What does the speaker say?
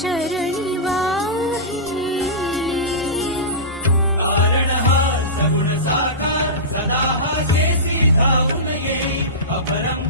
चरणी वाहिली। कारण हा सगुण साकार सदा हा केसी धावून येई अभरम